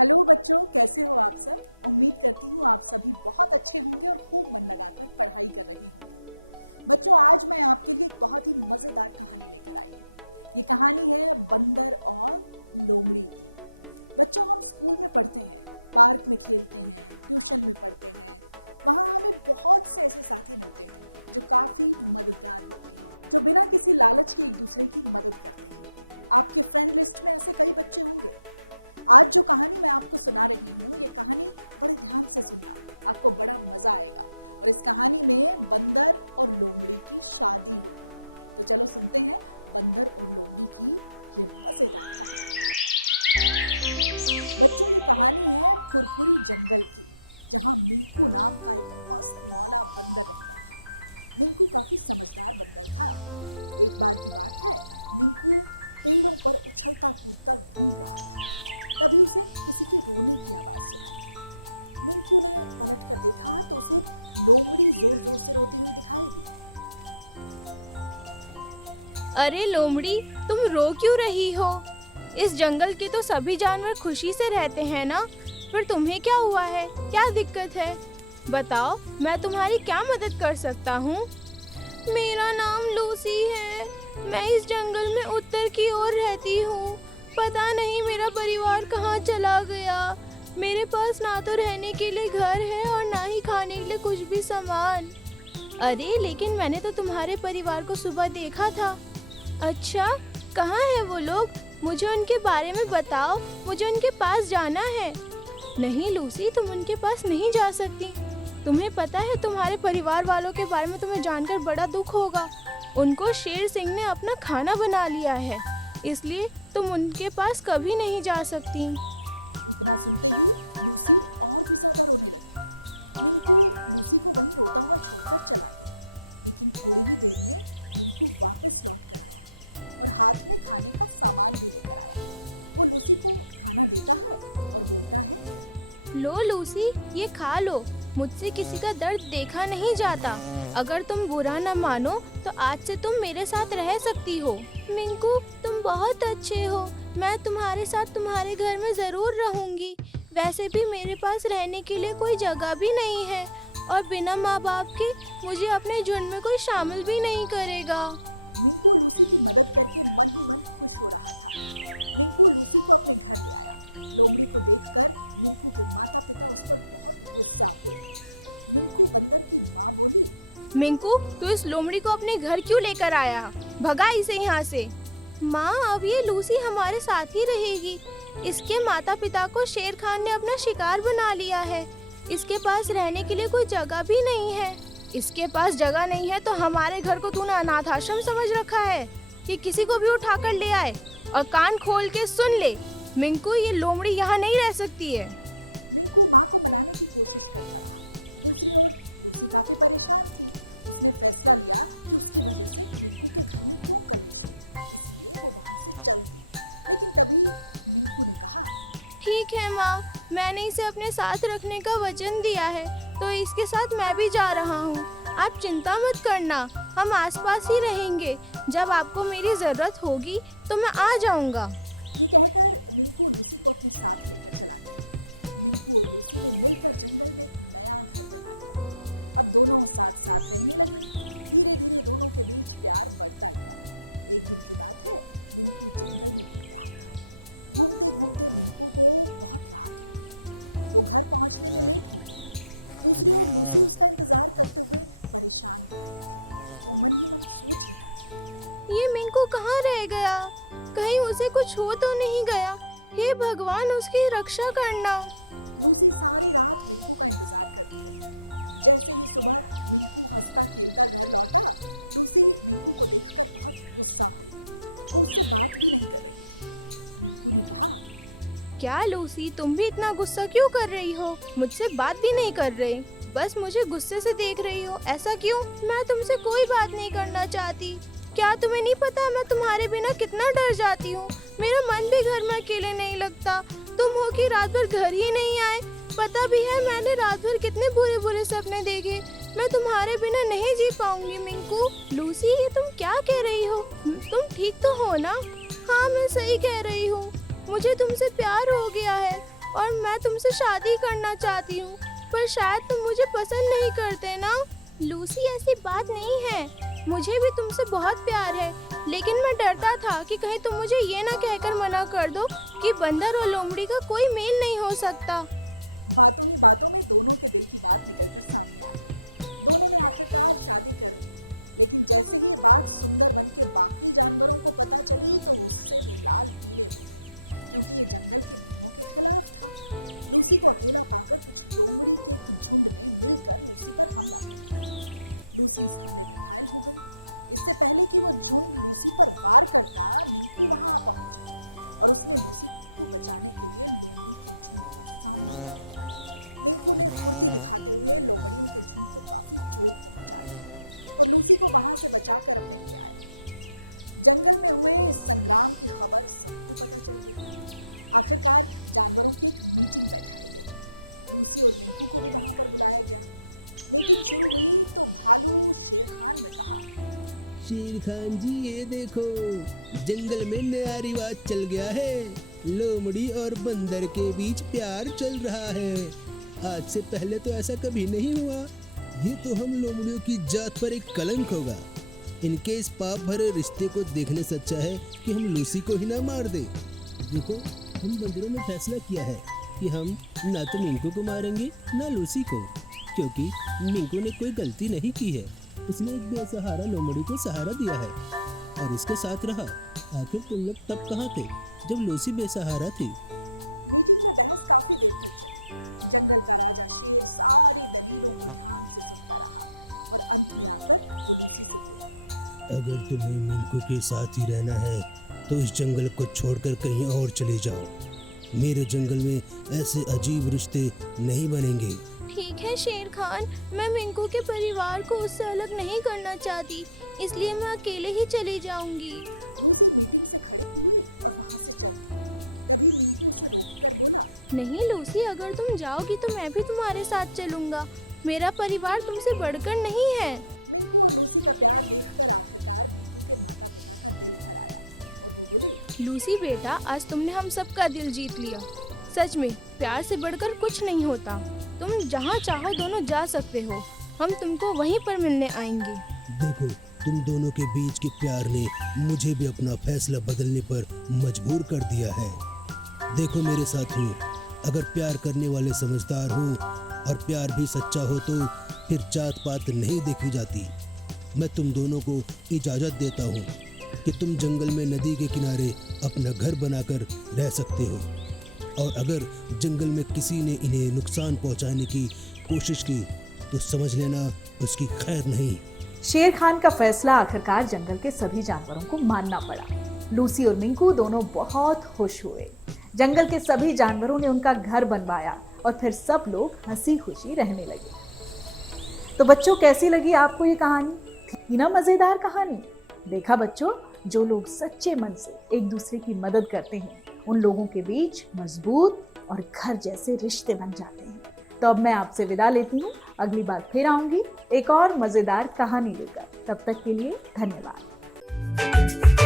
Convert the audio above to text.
Hello बच्चों, कैसे हो आप सब। उम्मीद करती हूँ आप सभी बहुत अच्छे होंगे और खूब मन लगाकर पढ़ाई कर रहे होंगे। बच्चों, आज मैं आपके लिए एक बहुत ही मजेदार कहानी लेकर आई हूँ। ये कहानी है बंदर और लोमड़ी की। बच्चों, हम स्कूल में पढ़ते हैं, पार्क में खेलते हैं, ट्यूशन में पढ़ते हैं। वहाँ हमें बहुत से ऐसे साथी मिलते हैं जो काफी मददगार होते हैं, जो बिना किसी लालच के एक दूसरे की मदद करते हैं। आपके फ्रेंड लिस्ट में ऐसे कई बच्चे होंगे। आज जो कहानी मैं आपको सुना रही हूँ, ये कहानी बड़े ध्यान से सुनना, आपको बड़ा मजा आएगा। और इस कहानी में बंदर और लोमड़ी की शादी होगी। तो चलो सुनते हैं बंदर और लोमड़ी की ये मजेदार कहानी। बच्चों, ये कहानी है फुरफुरी जंगल की, जहाँ मिंकू नाम का एक मस्त मौला बंदर रहता था। मिंकू काफी समझदार बंदर था। एक बार की बात है, मिंकू पेड़ों पर उछलता कूदता घूम रहा था। तभी उसे किसी के रोने की आवाज सुनाई। मिंकू ने पलट कर देखा तो उसे लोमड़ी जोर जोर से रोती हुई दिखाई दी। अरे लोमड़ी, तुम रो क्यों रही हो? इस जंगल के तो सभी जानवर खुशी से रहते हैं ना, फिर तुम्हें क्या हुआ है? क्या दिक्कत है? बताओ, मैं तुम्हारी क्या मदद कर सकता हूँ? मेरा नाम लूसी है। मैं इस जंगल में उत्तर की ओर रहती हूँ। पता नहीं मेरा परिवार कहाँ चला गया। मेरे पास ना तो रहने के लिए घर है और ना ही खाने के लिए कुछ भी सामान। अरे लेकिन मैंने तो तुम्हारे परिवार को सुबह देखा था। अच्छा, कहाँ है वो लोग? मुझे उनके बारे में बताओ, मुझे उनके पास जाना है। नहीं लूसी, तुम उनके पास नहीं जा सकती। तुम्हें पता है, तुम्हारे परिवार वालों के बारे में तुम्हें जानकर बड़ा दुख होगा। उनको शेर सिंह ने अपना खाना बना लिया है, इसलिए तुम उनके पास कभी नहीं जा सकती। इतना सुनते ही लूसी और भी ज्यादा रोने लगी। मिंकू लूसी को वहीं रोता हुआ छोड़कर चला गया। लेकिन थोड़ी ही देर में मिंकू वापस लौट कर आया और हाथ में खाने का सामान भी लेकर आया। वो लूसी को खाना देता है और बोलता है, लो लूसी, ये खा लो। मुझसे किसी का दर्द देखा नहीं जाता। अगर तुम बुरा न मानो तो आज से तुम मेरे साथ रह सकती हो। मिंकू, तुम बहुत अच्छे हो। मैं तुम्हारे साथ तुम्हारे घर में जरूर रहूंगी। वैसे भी मेरे पास रहने के लिए कोई जगह भी नहीं है और बिना माँ बाप के मुझे अपने झुंड में कोई शामिल भी नहीं करेगा। मिंकू लूसी की मदद करके मन ही मन खुश हो रहा था। मिंकू लूसी को अपने घर ले आया। लोमड़ी को देखकर मिंकू के माता पिता उस पर बहुत गुस्सा हुए। मिंकू बंदर की माँ बोली, मिंकू, तू इस लोमड़ी को अपने घर क्यों लेकर आया? भगा इसे यहाँ से। माँ, अब ये लूसी हमारे साथ ही रहेगी। इसके माता पिता को शेर खान ने अपना शिकार बना लिया है। इसके पास रहने के लिए कोई जगह भी नहीं है। इसके पास जगह नहीं है तो हमारे घर को तूने अनाथ आश्रम समझ रखा है कि किसी को भी उठाकर ले आए। और कान खोल के सुन ले मिंकू, ये लोमड़ी यहाँ नहीं रह सकती है। मिंकू माँ को मनाने की कोशिश करता रहा। दूसरी ओर लूसी काफी परेशान थी। उसने फैसला लिया कि उसकी वजह से मिंकू के घर में क्यों कलेश हो, इसलिए वो वहाँ से चल दी। लेकिन तभी मिंकू ने कहा, ठीक है माँ, मैंने इसे अपने साथ रखने का वचन दिया है, तो इसके साथ मैं भी जा रहा हूँ। आप चिंता मत करना, हम आसपास ही रहेंगे। जब आपको मेरी जरूरत होगी तो मैं आ जाऊँगा। ये कहकर मिंकू लूसी को अपने साथ लेकर चला गया। मिंकू और लूसी ने मिलकर जंगल में एक नया घर बना लिया। अब दोनों साथ साथ रहने लगे। धीरे धीरे दोनों के बीच प्यार बढ़ता गया। एक दिन की बात है, मिंकू जंगल में घूम रहा था। घूमते घूमते मिंकू को बहुत रात हो गई। वो घर पहुंचने में लेट हो गया। दूसरी ओर लूसी उसका इंतजार करते हुए परेशान हो रही थी। वो मन ही मन सोच रही थी, ये मिंकू कहाँ रह गया? कहीं उसे कुछ हो तो नहीं गया? हे भगवान, उसकी रक्षा करना। लूसी सारी रात मिंकू का इंतजार करती रही। जैसे ही सुबह मिंकू हंसता खेलता घर लौटा, लूसी मिंकू को देखकर बहुत गुस्सा हुई। वो उससे बात भी नहीं कर रही थी। मिंकू ने कहा, क्या लूसी, तुम भी इतना गुस्सा क्यों कर रही हो? मुझसे बात भी नहीं कर रहे, बस मुझे गुस्से से देख रही हो। ऐसा क्यों? मैं तुमसे कोई बात नहीं करना चाहती। क्या तुम्हें नहीं पता मैं तुम्हारे बिना कितना डर जाती हूँ? मेरा मन भी घर में अकेले नहीं लगता। तुम हो कि रात भर घर ही नहीं आए। पता भी है मैंने रात भर कितने बुरे बुरे सपने देखे। मैं तुम्हारे बिना नहीं जी पाऊंगी मिंकू। लूसी, ये तुम क्या कह रही हो? तुम ठीक तो हो ना? हाँ, मैं सही कह रही हूँ। मुझे तुमसे प्यार हो गया है। और मैं तुमसे शादी करना चाहती हूँ, पर शायद तुम मुझे पसंद नहीं करते ना। लूसी, ऐसी बात नहीं है, मुझे भी तुमसे बहुत प्यार है, लेकिन मैं डरता था कि कहीं तुम मुझे ये ना कहकर मना कर दो कि बंदर और लोमड़ी का कोई मेल नहीं हो सकता। बातों ही बातों में दोनों के दिल की बात निकलकर सामने आ गई। दोनों ने आखिरकार शादी कर ली, लेकिन जैसे ही ये बात सुंदर वन के बाकी जानवरों को पता चली तो उससे वे लाल पीले हो गए, क्योंकि ये जंगल के नियमों के खिलाफ था। लूसी को अकेला पाकर कुछ लोमड़ी के एक झुंड ने मिलकर लूसी पर हमला कर दिया। लूसी इस हमले में घायल हो गई। इससे पहले कि वो झुंड लूसी पर वार करता, मिंकू वहां पहुंचा और उसने लूसी को बचाने के लिए लोमड़ी के झुंड का सामना किया। मिंकू ने फुर्ती दिखाते हुए लोमड़ियों के झुंड को काफी चोट पहुंचा दी और लूसी को वहां से बचाकर अपने ले आया। जंगल में हुए इस संग्राम की खबर सबको पता चल गई। आखिरकार जानवरों की एक मीटिंग बैठाई गई। लूसी और मिंकू को भी वहां पर बुलाया गया। मीटिंग शुरू हुई तो भालू शेर खान ने कहा, शेर खान जी, ये देखो, जंगल में नया रिवाज चल गया है। लोमड़ी और बंदर के बीच प्यार चल रहा है। आज से पहले तो ऐसा कभी नहीं हुआ। ये तो हम लोमड़ियों की जात पर एक कलंक होगा। इनके इस पाप भरे रिश्ते को देखने से अच्छा है कि हम लूसी को ही ना मार दे। देखो, हम बंदरों ने फैसला किया है कि हम ना तो मिंकू को मारेंगे ना लूसी को, क्योंकि मिंकू ने कोई गलती नहीं की है। उसने एक बेसहारा लोमड़ी को सहारा दिया है और उसके साथ रहा। आखिर तुम लोग तब कहाँ थे जब लूसी बेसहारा थी? मीटिंग में बहस काफी देर तक चली। जंगल का राजा शेर सारी दलीलों को ध्यान से सुनता रहा और अंत में आकर वो लूसी से बोला, अगर तुम्हें मिंकू के साथ ही रहना है तो इस जंगल को छोड़कर कहीं और चले जाओ। मेरे जंगल में ऐसे अजीब रिश्ते नहीं बनेंगे। ठीक है शेर खान, मैं मिंकू के परिवार को उससे अलग नहीं करना चाहती, इसलिए मैं अकेले ही चली जाऊंगी। लूसी मीटिंग से खड़ी हुई और वहां से चल दी। तभी मिंकू उसे रोककर बोला, नहीं लूसी, अगर तुम जाओगी तो मैं भी तुम्हारे साथ चलूंगा। मेरा परिवार तुमसे बढ़कर नहीं है। मिंकू और लूसी का प्यार देखकर आखिरकार मिंकू के माता पिता का दिल भर आया और वो बोले, लूसी बेटा, आज तुमने हम सबका दिल जीत लिया। सच में प्यार से बढ़कर कुछ नहीं होता। तुम जहाँ चाहो दोनों जा सकते हो, हम तुमको वहीं पर मिलने आएंगे। देखो, तुम दोनों के बीच के प्यार ने मुझे भी अपना फैसला बदलने पर मजबूर कर दिया है। देखो मेरे साथियों, अगर प्यार करने वाले समझदार हो और प्यार भी सच्चा हो तो फिर जात पात नहीं देखी जाती। मैं तुम दोनों को इजाज़त देता हूँ कि तुम जंगल में नदी के किनारे अपना घर बनाकर रह सकते हो, और अगर जंगल में किसी ने इन्हें नुकसान पहुंचाने की कोशिश की तो समझ लेना उसकी खैर नहीं। शेर खान का फैसला आखिरकार जंगल के सभी जानवरों को मानना पड़ा। लूसी और मिंकू दोनों बहुत खुश हुए। जंगल के सभी जानवरों ने उनका घर बनवाया और फिर सब लोग हंसी खुशी रहने लगे। तो बच्चों, कैसी लगी आपको ये कहानी? थी ना मजेदार कहानी? देखा बच्चों, जो लोग सच्चे मन से एक दूसरे की मदद करते हैं उन लोगों के बीच मजबूत और घर जैसे रिश्ते बन जाते हैं। तो अब मैं आपसे विदा लेती हूँ। अगली बार फिर आऊंगी एक और मजेदार कहानी लेकर। तब तक के लिए धन्यवाद।